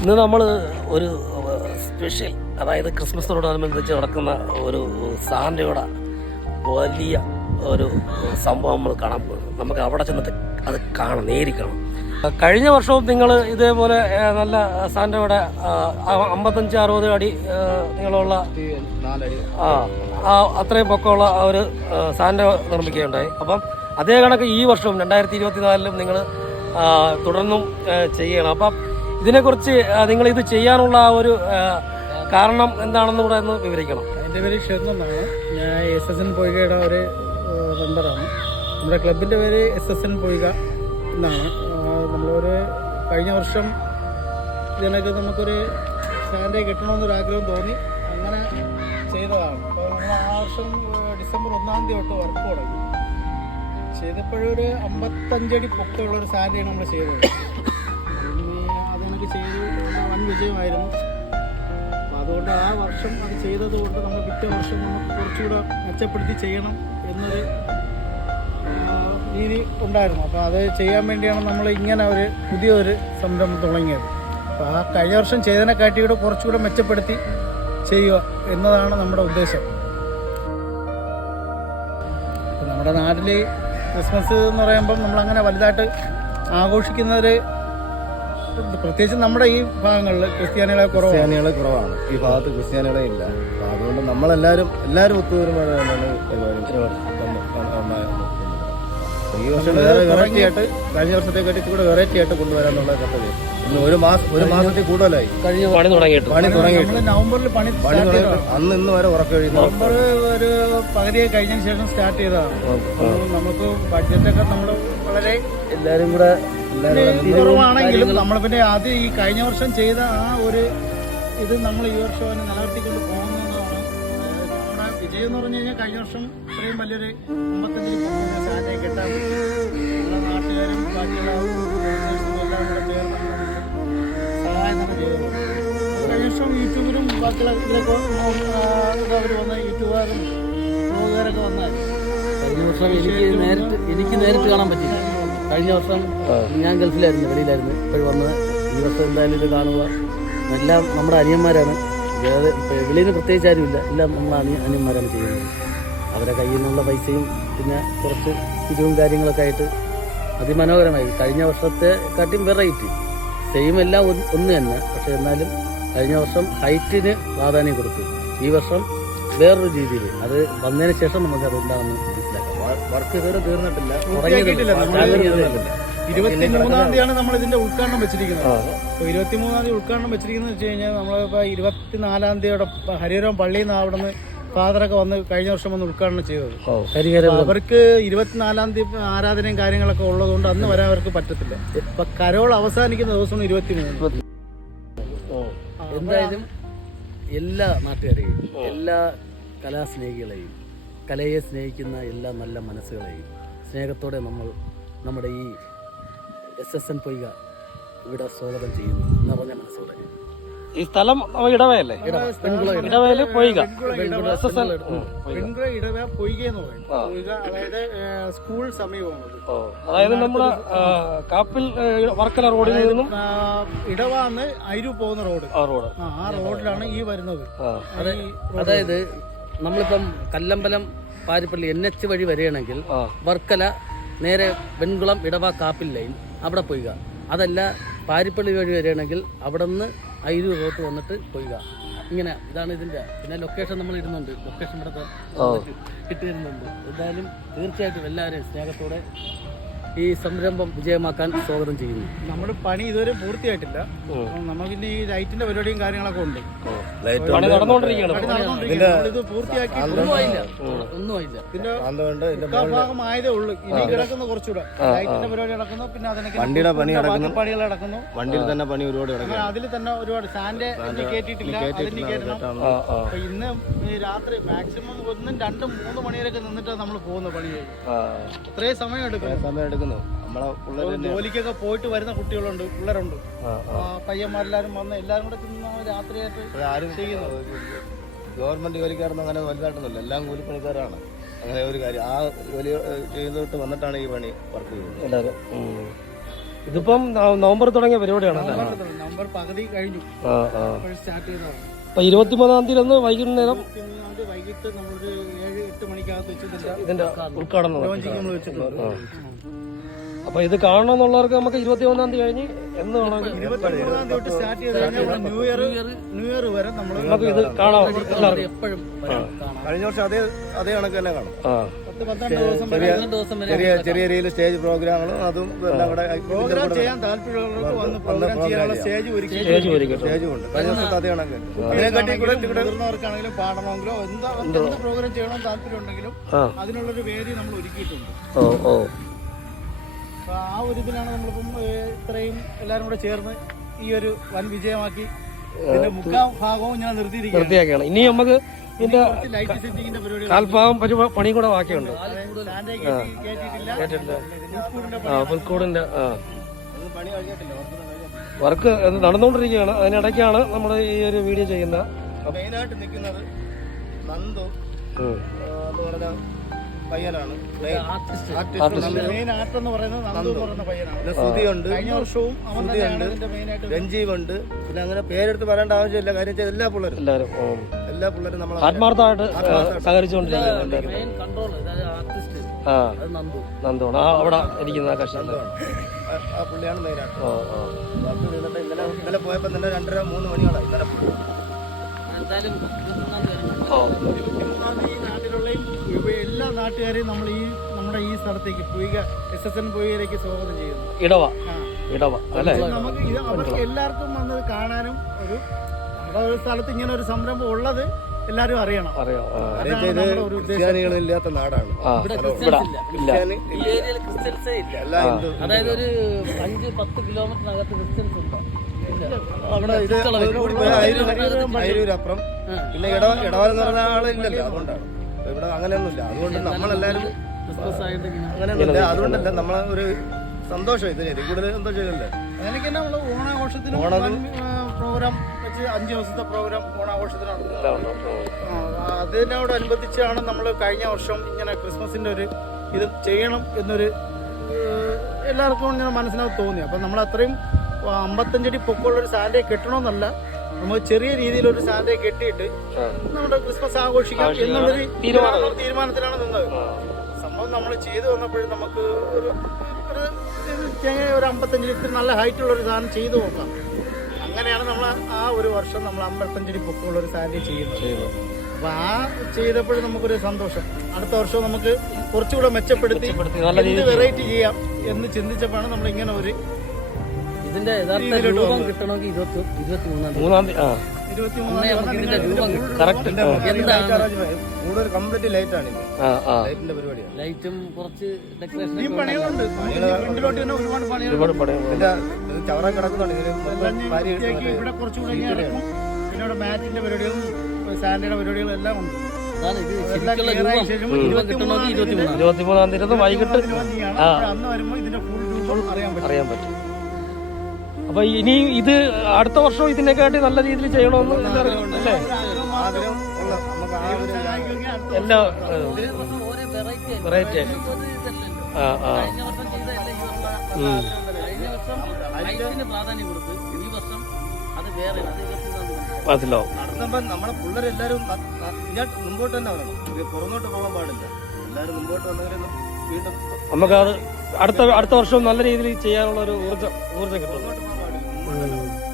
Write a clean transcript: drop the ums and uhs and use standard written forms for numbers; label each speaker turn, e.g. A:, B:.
A: ഇന്ന് നമ്മൾ ഒരു സ്പെഷ്യൽ, അതായത് ക്രിസ്മസിനോടനുബന്ധിച്ച് നടക്കുന്ന ഒരു സാന്റയുടെ വലിയ ഒരു സംഭവം നമ്മൾ കാണാൻ പോകുന്നു. നമുക്ക് അവിടെ ചെന്നിട്ട് അത് നേരിക്കണം. കഴിഞ്ഞ വർഷവും നിങ്ങൾ ഇതേപോലെ നല്ല സാന്റയുടെ 55-60 അടി നീളമുള്ള അത്രയും പൊക്കമുള്ള ഒരു സാന്റ നിർമ്മിക്കുകയുണ്ടായി. അപ്പം അതേ കണക്ക് ഈ വർഷവും 2024 നിങ്ങൾ തുടർന്നും ചെയ്യണം. അപ്പം ഇതിനെക്കുറിച്ച് നിങ്ങൾ ഇത് ചെയ്യാനുള്ള ഒരു കാരണം എന്താണെന്ന് കൂടെ ഒന്ന് വിവരിക്കണം.
B: എൻ്റെ പേര് ഷെറിൻ എന്നാണ്. ഞാൻ SSN പൊയ്കയുടെ ഒരു മെമ്പറാണ്. നമ്മുടെ ക്ലബിൻ്റെ പേര് SSN പൊയ്ക എന്നാണ്. നമ്മളൊരു കഴിഞ്ഞ വർഷം ഇതിനൊക്കെ നമുക്കൊരു സാൻഡേ കിട്ടണമെന്നൊരാഗ്രഹം തോന്നി, അങ്ങനെ ചെയ്തതാണ്. അപ്പോൾ നമ്മൾ ആ വർഷം ഡിസംബർ 1-ാം തീയതി തൊട്ട് വർക്ക് തുടങ്ങി. ചെയ്തപ്പോഴൊരു 55 അടി പൊക്കമുള്ളൊരു സാൻഡയാണ് നമ്മൾ ചെയ്തത്. അതിനൊക്കെ ചെയ്ത് വൻ വിജയമായിരുന്നു. അപ്പോൾ അതുകൊണ്ട് ആ വർഷം അത് ചെയ്തത് കൊണ്ട് നമ്മൾ പിറ്റേ വർഷം നമുക്ക് കുറച്ചുകൂടെ മെച്ചപ്പെടുത്തി ചെയ്യണം എന്നൊരു രീതി ഉണ്ടായിരുന്നു. അപ്പോൾ അത് ചെയ്യാൻ വേണ്ടിയാണ് നമ്മൾ ഇങ്ങനെ ഒരു പുതിയൊരു സംരംഭം തുടങ്ങിയത്. അപ്പോൾ ആ കഴിഞ്ഞ വർഷം ചെയ്തതിനെക്കാട്ടിയുടെ കുറച്ചുകൂടെ മെച്ചപ്പെടുത്തി ചെയ്യുക എന്നതാണ് നമ്മുടെ ഉദ്ദേശം. നമ്മുടെ നാട്ടിൽ ക്രിസ്മസ് എന്ന് പറയുമ്പം നമ്മളങ്ങനെ വലുതായിട്ട് ആഘോഷിക്കുന്നവർ പ്രത്യേകിച്ച് നമ്മുടെ ഈ ഭാഗങ്ങളിൽ ക്രിസ്ത്യാനികളെ കുറവാണ്.
C: ഈ ഭാഗത്ത് ക്രിസ്ത്യാനികളെ ഇല്ല. അപ്പോൾ അതുകൊണ്ട് എല്ലാവരും ഒത്തുവരുമ്പോഴാണ് ഈ വർഷം വേറെ വെറൈറ്റി ആയിട്ട് കഴിഞ്ഞ വർഷത്തെക്കാട്ടി കൂടെ വെറൈറ്റി ആയിട്ട് കൊണ്ടുവരാനുള്ള പദ്ധതി. ഇന്ന് ഒരു മാസത്തിൽ കൂടുതലായി
A: പണി തുടങ്ങിയിട്ട്
B: നവംബറിൽ പണി
C: അന്ന് ഇന്ന് വരെ ഉറക്കഴിഞ്ഞു.
B: നവംബർ ഒരു പകുതിയെ കഴിഞ്ഞതിന് ശേഷം സ്റ്റാർട്ട് ചെയ്തതാണ്. നമുക്ക് ബഡ്ജറ്റൊക്കെ നമ്മൾ വളരെ
C: എല്ലാവരും കൂടെ
B: കുറവാണെങ്കിലും നമ്മൾ പിന്നെ ആദ്യം ഈ കഴിഞ്ഞ വർഷം ചെയ്ത ആ ഒരു ഇത് നമ്മൾ ഈ വർഷം തന്നെ നിലനിർത്തിക്കൊണ്ട് പോകുന്നതാണ് നമ്മുടെ വിജയം എന്ന് പറഞ്ഞു കഴിഞ്ഞാൽ. കഴിഞ്ഞ വർഷം ഇത്രയും വലിയൊരു 55 സാധനം കിട്ടാൻ നമ്മുടെ നാട്ടുകാരും ബാക്കിയുള്ള എല്ലാം കൂടെ ചേർന്ന് സഹായം തന്നെ ചെയ്തു. കഴിഞ്ഞ വർഷം യൂട്യൂബിലും ബാക്കിയുള്ള ഇതിലൊക്കെ അവർ വന്ന യൂട്യൂബുകാരും ബ്ലോഗുകാരൊക്കെ വന്നാൽ
D: കഴിഞ്ഞ വർഷം എനിക്ക് നേരിട്ട് കാണാൻ പറ്റില്ല. കഴിഞ്ഞ വർഷം ഞാൻ ഗൾഫിലായിരുന്നു, വെളിയിലായിരുന്നു. ഇപ്പോഴും വന്നത് ഈ വർഷം എന്തായാലും ഇത് കാണുക. എല്ലാം നമ്മുടെ അനിയന്മാരാണ്. വെളിയിൽ നിന്ന് പ്രത്യേകിച്ച് ആരുമില്ല, എല്ലാം നമ്മൾ അനിയന്മാരാണ് ചെയ്യുന്നത്. അവരെ കയ്യിൽ നിന്നുള്ള പൈസയും പിന്നെ കുറച്ച് ഇതും കാര്യങ്ങളൊക്കെ ആയിട്ട് അതിമനോഹരമായി. കഴിഞ്ഞ വർഷത്തെ കാട്ടിയും വെറൈറ്റി സെയിം എല്ലാം ഒന്ന് തന്നെ, പക്ഷെ എന്നാലും കഴിഞ്ഞ വർഷം ഹൈറ്റിന് പ്രാധാന്യം കൊടുത്തു. ഈ വർഷം വേറൊരു രീതിയിൽ അത് വന്നതിന് ശേഷം നമുക്ക് അത് എന്താണെന്ന് മനസ്സിലാക്കാം.
C: വർക്ക് ഇതുവരെ തീർന്നിട്ടില്ല.
B: 23-ാം തീയതിയാണ് നമ്മൾ ഇതിന്റെ ഉദ്ഘാടനം വെച്ചിരിക്കുന്നത്. അപ്പോൾ 23-ാം തീയതി ഉദ്ഘാടനം വെച്ചിരിക്കുന്നത് വെച്ച് കഴിഞ്ഞാൽ നമ്മളിപ്പോൾ 24-ാം തീയതിയുടെ ഹരിഹരം പള്ളിയിൽ നിന്ന് അവിടെ നിന്ന് ഫാദറൊക്കെ വന്ന് കഴിഞ്ഞ വർഷം വന്ന് ഉദ്ഘാടനം ചെയ്തത്. അവർക്ക് 24-ാം തീയതി ആരാധനയും കാര്യങ്ങളൊക്കെ ഉള്ളതുകൊണ്ട് അന്ന് വരാൻ അവർക്ക് പറ്റത്തില്ല. ഇപ്പൊ കരോൾ അവസാനിക്കുന്ന ദിവസമാണ് 23.
D: എന്തായാലും എല്ലാ നാട്ടുകാരെയും, എല്ലാ കലാസ്നേഹികളെയും, കലയെ സ്നേഹിക്കുന്ന എല്ലാ നല്ല മനസ്സുകളെയും സ്നേഹത്തോടെ നമ്മൾ നമ്മുടെ ഈ SSN പൊയ്ക ഇവിടെ സ്വാഗതം ചെയ്യുന്നു എന്ന് പറഞ്ഞ മനസ്സോടെ.
A: ഈ സ്ഥലം ഇടവയല്ലേ? ഇടവയില് പൊയ്ക,
B: ഇടവ പൊയ്ക എന്ന് പറയും. പൊയ്ക അതായത് സ്കൂൾ സമീപമാണ്.
A: അതായത് നമ്മുടെ കാപ്പിൽ വർക്കല റോഡിൽ നിന്നും
B: ഇടവാന്ന് അയിരു പോകുന്ന റോഡ്, ആ റോഡിലാണ് ഈ വരുന്നത്.
D: അതായത് നമ്മളിപ്പം കല്ലമ്പലം പാരിപ്പള്ളി NH വഴി വരികയാണെങ്കിൽ വർക്കല നേരെ വെൺകുളം ഇടവ കാപ്പിൽ ലൈൻ അവിടെ പോയിക. അതല്ല പാരിപ്പള്ളി വഴി വരികയാണെങ്കിൽ അവിടെ നിന്ന് അയിരു റോട്ട് വന്നിട്ട് പോയിക. ഇങ്ങനെ ഇതാണ് ഇതിൻ്റെ. പിന്നെ ലൊക്കേഷൻ നമ്മൾ ഇടുന്നുണ്ട്, ലൊക്കേഷൻ ഇവിടെ കിട്ടിയിരുന്നുണ്ട്. എന്തായാലും തീർച്ചയായിട്ടും എല്ലാവരെയും സ്നേഹത്തോടെ ഈ സംരംഭം വിജയമാക്കാൻ സ്വാഗതം ചെയ്യുന്നു.
B: നമ്മുടെ പണി ഇതുവരെ പൂർത്തിയായിട്ടില്ല. നമുക്കിനി ഈ ലൈറ്റിന്റെ പരിപാടിയും കാര്യങ്ങളൊക്കെ ഉണ്ട്. ഇത് പൂർത്തിയാക്കി
D: ഒന്നുമില്ല.
B: പിന്നെ ഭാഗമായതേ ഉള്ളൂ. ഇനി കിടക്കുന്ന കുറച്ചുകൂടെ ലൈറ്റിന്റെ പരിപാടി നടക്കുന്നു. പിന്നെ അതിനൊക്കെ പണികൾ നടക്കുന്നു.
C: വണ്ടിയിൽ തന്നെ പണി ഒരുപാട്
B: അതിൽ തന്നെ ഒരുപാട് സാൻഡ് കയറ്റിയിട്ടില്ല, അതിന് കയറ്റണം. അപ്പൊ ഇന്ന് രാത്രി മാക്സിമം 1, 2, 3 മണിവരെയൊക്കെ നിന്നിട്ടാണ് നമ്മൾ പോകുന്നത്. പണി ഇത്രയും സമയം എടുക്കും. ജോലിക്കൊക്കെ പോയിട്ട് വരുന്ന കുട്ടികളുണ്ട്, പിള്ളേരുണ്ട്, പയ്യന്മാരെല്ലാരും വന്ന് എല്ലാരും കൂടെ രാത്രിയായിട്ട് ചെയ്യുന്നത്.
C: ഗവൺമെന്റ് ജോലിക്കാരൊന്നും അങ്ങനെ വലുതായിട്ടൊന്നുമില്ല, എല്ലാം കൂലിപ്പണിക്കാരാണ്. അങ്ങനെ ഒരു കാര്യം ആ ജോലി ചെയ്തിട്ട് വന്നിട്ടാണ് ഈ പണി വർക്ക് ചെയ്യുന്നത് എല്ലാവരും.
A: ഇതിപ്പം നവംബർ തുടങ്ങിയ പരിപാടിയാണല്ലേ?
B: നവംബർ പകുതി കഴിഞ്ഞു സ്റ്റാർട്ട് ചെയ്തതാണ്.
A: അപ്പൊ 23-ാം തീയതി ഒന്ന് വൈകുന്നേരം
B: വൈകിട്ട് നമ്മളൊരു 7-8 മണിക്കകത്ത് വെച്ചിട്ട്
A: ഇതിന്റെ ഉദ്ഘാടനം
B: ലോഞ്ചിങ് നമ്മൾ വെച്ചിട്ടുണ്ട്.
A: അപ്പൊ ഇത് കാണണമെന്നുള്ളവർക്ക് നമുക്ക് 21-ാം തീയതി കഴിഞ്ഞ് എന്ന് വേണമെങ്കിൽ
B: 23-ാം തീയതി തൊട്ട് സ്റ്റാർട്ട് ചെയ്ത് കഴിഞ്ഞാൽ ന്യൂ ഇയർ വരെ നമ്മൾ
A: നമുക്ക് ഇത് കാണാം. എല്ലാവർക്കും
D: എപ്പോഴും കാണാം.
C: കഴിഞ്ഞ വർഷം അതേ കണക്ക് തന്നെ കാണും.
B: 10-12 ദിവസം വരെ
C: ചെറിയ രീതിയിൽ സ്റ്റേജ് പ്രോഗ്രാമുകളും അതും എല്ലാം കൂടെ
B: പ്രോഗ്രാം ചെയ്യാൻ താല്പര്യമുള്ളവർക്ക് വന്ന് പ്രോഗ്രാം ചെയ്യാനുള്ള സ്റ്റേജ് ഒരുക്കി
C: സ്റ്റേജും ഉണ്ട്. കഴിഞ്ഞ വർഷത്തെ അതേ കണക്ക് അതിനെക്കാട്ടി കൂടെ
B: മുതിർന്നവർക്കാണെങ്കിലും പാടണമെങ്കിലോ എന്ത് പ്രോഗ്രാം ചെയ്യണമെന്ന് താല്പര്യം ഉണ്ടെങ്കിലും അതിനുള്ളൊരു വേദി നമ്മൾ ഒരുക്കിയിട്ടുണ്ട്. അപ്പൊ ആ ഒരു ഇതിലാണ് നമ്മളിപ്പം ഇത്രയും എല്ലാവരും കൂടെ ചേർന്ന് ഈ ഒരു വൻ വിജയമാക്കി ഇതിന്റെ മുക്കാൽ ഭാഗവും ഞാൻ നിർത്തിയിരിക്കുകയാണ്.
A: ഇനി നമുക്ക് ഇതിന്റെ
B: ലൈറ്റ് സെറ്റിങ്ങിന്റെ പരിപാടി
A: കാൽഭാഗം പണി കൂടെ ബാക്കിയുണ്ട്.
B: സ്റ്റാൻഡേ കേട്ടിട്ടില്ല.
A: പുൽക്കൂടിന്റെ
C: പണി കഴിഞ്ഞിട്ടില്ല.
A: വർക്ക് നടന്നുകൊണ്ടിരിക്കുകയാണ്. അതിനിടയ്ക്കാണ് നമ്മൾ ഈ ഒരു വീഡിയോ ചെയ്യുന്നത്.
C: മെയിനായിട്ട് നിൽക്കുന്നത് നന്ദു എന്ന് പറഞ്ഞ പയ്യനാണ്.
B: മെയിൻ ആർട്ട് എന്ന് പറയുന്നത് നന്ദു എന്ന് പറയുന്ന പയ്യനാണ്.
C: ശ്രുതിയുണ്ട്,
B: കഴിഞ്ഞ വർഷവും അവൻ തന്നെയാണ് ഇതിന്റെ മെയിനായിട്ട്.
C: രഞ്ജീവുണ്ട്. പിന്നെ അങ്ങനെ പേരെടുത്ത് പറയേണ്ട ആവശ്യമില്ല. കാര്യം വെച്ചാൽ എല്ലാ പിള്ളേരും നമ്മൾ
A: ആത്മാർത്ഥമായിട്ട് സഹകരിച്ചുകൊണ്ടിരിക്കുന്നുണ്ട്.
D: മെയിൻ കൺട്രോൾ ആർട്ടിസ്റ്റ്
A: നന്ദുവാണ് അവിടെ ഇരിക്കുന്ന കഷ്ടം.
C: ആ പുള്ളിയാണ് മെയിനായിട്ട്. ഇന്നലെ പോയപ്പോ തന്നെ 2:30-3 മണിയോളായി. ഇന്നലെ
D: എന്തായാലും
B: ഈ നാട്ടിലുള്ള എല്ലാ നാട്ടുകാരെയും നമ്മൾ നമ്മുടെ ഈ സ്ഥലത്തേക്ക് പുയിക SSN പുയികയിലേക്ക് സ്വാഗതം ചെയ്യുന്നു.
A: ഇടവ അല്ലേ?
B: നമുക്ക് ഇത് അവർക്ക് എല്ലാവർക്കും വന്നത് കാണാനും നമ്മുടെ ഒരു സ്ഥലത്ത് ഇങ്ങനെ ഒരു സംരംഭം ഉള്ളത് എല്ലാരും അറിയണം.
C: ക്രിസ്ത്യാനികളില്ലാത്ത നാടാണ്.
D: ഈ ഏരിയയിൽ ക്രിസ്ത്യൻസേ ഇല്ല. അതായത് ഒരു 5-10 കിലോമീറ്ററിനകത്ത് ക്രിസ്ത്യൻസ് ഉണ്ടോ?
C: അവിടെ ഇത് അയിരൂരപ്പുറം പിന്നെ ഇടവാലെന്ന് പറഞ്ഞ ആളില്ലല്ലോ. അതുകൊണ്ടാണ് ഇവിടെ അങ്ങനെയൊന്നുമില്ല. അതുകൊണ്ട് നമ്മളെല്ലാരും അങ്ങനെയൊന്നുമില്ല. അതുകൊണ്ടല്ല നമ്മളെ ഒരു സന്തോഷം. ഇതിന് കൂടുതൽ സന്തോഷമില്ലല്ലേ.
B: അതിനൊക്കെ നമ്മള് ഓണാഘോഷത്തിന് പ്രോഗ്രാം വെച്ച് 5 ദിവസത്തെ പ്രോഗ്രാം ഓണാഘോഷത്തിനാണ്. അതിനോടനുബന്ധിച്ചാണ് നമ്മൾ കഴിഞ്ഞ വർഷം ഇങ്ങനെ ക്രിസ്മസിന്റെ ഒരു ഇത് ചെയ്യണം എന്നൊരു എല്ലാവർക്കും ഇങ്ങനെ മനസ്സിനകത്ത് തോന്നി. അപ്പം നമ്മൾ അത്രയും 55 അടി പൊക്കമുള്ളൊരു സാൻഡേ കെട്ടണമെന്നല്ല, നമുക്ക് ചെറിയ രീതിയിലൊരു സാൻഡേ കെട്ടിയിട്ട് നമ്മുടെ ക്രിസ്മസ് ആഘോഷിക്കാം എന്നുള്ളൊരു തീരുമാനത്തിലാണ് നിന്നത്. സംഭവം നമ്മൾ ചെയ്തു വന്നപ്പോഴും നമുക്ക് ഒരു 55 ലിറ്റർ നല്ല ഹൈറ്റുള്ളൊരു സാധനം ചെയ്തു നോക്കാം. അങ്ങനെയാണ് നമ്മൾ ആ ഒരു വർഷം നമ്മൾ 55 അടി പൊക്കമുള്ളൊരു സാൻഡേ ചെയ്യുന്നത്. അപ്പൊ ആ ചെയ്തപ്പോഴും നമുക്കൊരു സന്തോഷം. അടുത്ത വർഷം നമുക്ക് കുറച്ചുകൂടെ മെച്ചപ്പെടുത്തി വെറൈറ്റി ചെയ്യാം എന്ന് ചിന്തിച്ചപ്പോഴാണ് നമ്മൾ ഇങ്ങനെ ഒരു
D: ഇതിന്റെ യഥാർത്ഥ രൂപം കിട്ടണമെങ്കിൽ 23-ാം തീയതി
C: കൂടുതൽ കംപ്ലീറ്റ് ലൈറ്റ് ആണ്. ലൈറ്റിന്റെ പരിപാടിയാണ്.
D: ലൈറ്റും കുറച്ച് ഡെക്കറേഷൻ
B: പണികളുണ്ട്.
A: ഒരുപാട് പണികൾ.
C: ഇതിന്റെ ചവറ കിടക്കുന്നുണ്ട്.
B: ഇവിടെ കുറച്ചുകൂടെ പിന്നെ ഇവിടെ മാറ്റിന്റെ പരിപാടികളും സാൻഡയുടെ പരിപാടികളും എല്ലാം ഉണ്ട്.
D: അതാണ് ഇത് ശരിക്കുള്ള രൂപം കിട്ടണമെങ്കിൽ
A: 23-ാം തീയതി വൈകിട്ട്
B: അന്ന് വരുമ്പോൾ ഇതിന്റെ ഫുൾ രൂപം
A: അറിയാൻ പറ്റും. അപ്പൊ ഇനി ഇത് അടുത്ത വർഷം ഇതിനെക്കാട്ടി നല്ല രീതിയിൽ ചെയ്യണമെന്ന് അല്ലേ? എല്ലാ വെറൈറ്റി മനസ്സിലാവും.
C: നമ്മളെ പിള്ളേരെല്ലാരും മുമ്പോട്ട് തന്നെ വരണം. പുറന്നോട്ട് പോകാൻ പാടില്ല. എല്ലാരും മുമ്പോട്ട് വന്നവരൊന്നും വീണ്ടും
A: നമുക്കത് അടുത്ത വർഷം നല്ല രീതിയിൽ ചെയ്യാനുള്ള ഒരു ഊർജ്ജം കിട്ടും.